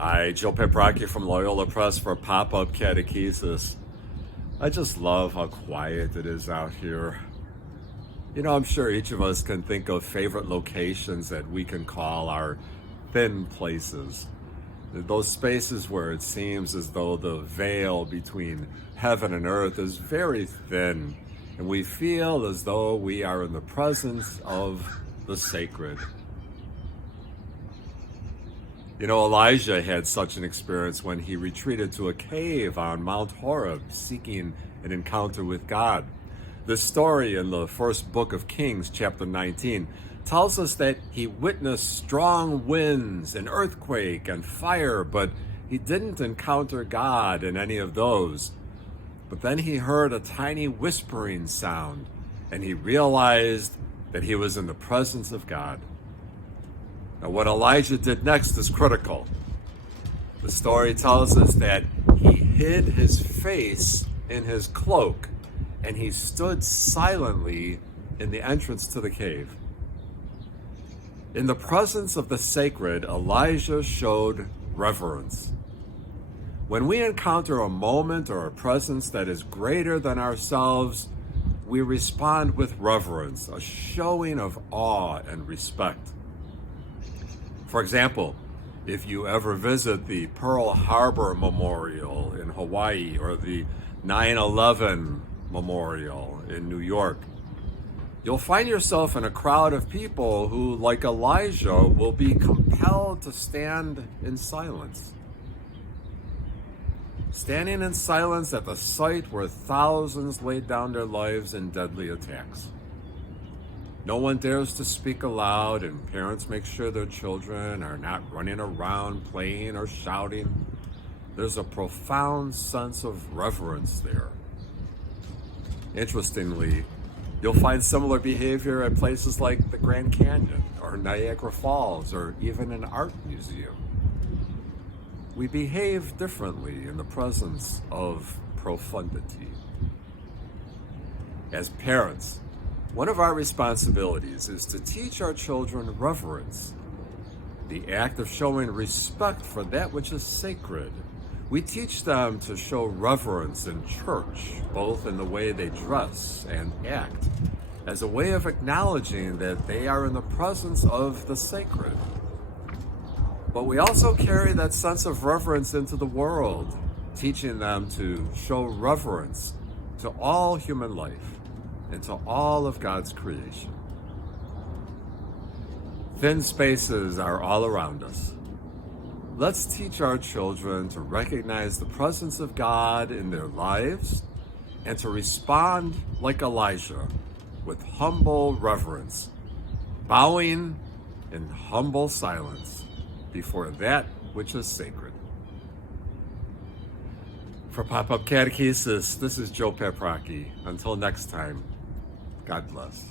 Hi, Joe Paprocki from Loyola Press for Pop-Up Catechesis. I just love how quiet it is out here. I'm sure each of us can think of favorite locations that we can call our thin places. Those spaces where it seems as though the veil between heaven and earth is very thin, and we feel as though we are in the presence of the sacred. Elijah had such an experience when he retreated to a cave on Mount Horeb, seeking an encounter with God. This story in the first book of Kings, chapter 19, tells us that he witnessed strong winds, an earthquake, and fire, but he didn't encounter God in any of those. But then he heard a tiny whispering sound, and he realized that he was in the presence of God. Now, what Elijah did next is critical. The story tells us that he hid his face in his cloak, and he stood silently in the entrance to the cave. In the presence of the sacred, Elijah showed reverence. When we encounter a moment or a presence that is greater than ourselves, we respond with reverence, a showing of awe and respect. For example, if you ever visit the Pearl Harbor Memorial in Hawaii or the 9/11 Memorial in New York, you'll find yourself in a crowd of people who, like Elijah, will be compelled to stand in silence. Standing in silence at the site where thousands laid down their lives in deadly attacks. No one dares to speak aloud, and parents make sure their children are not running around playing or shouting. There's a profound sense of reverence there. Interestingly, you'll find similar behavior at places like the Grand Canyon or Niagara Falls or even an art museum. We behave differently in the presence of profundity. As parents, one of our responsibilities is to teach our children reverence, the act of showing respect for that which is sacred. We teach them to show reverence in church, both in the way they dress and act, as a way of acknowledging that they are in the presence of the sacred. But we also carry that sense of reverence into the world, teaching them to show reverence to all human life and to all of God's creation. Thin spaces are all around us. Let's teach our children to recognize the presence of God in their lives and to respond like Elijah with humble reverence, bowing in humble silence before that which is sacred. For Pop-Up Catechesis, this is Joe Paprocki. Until next time, God bless.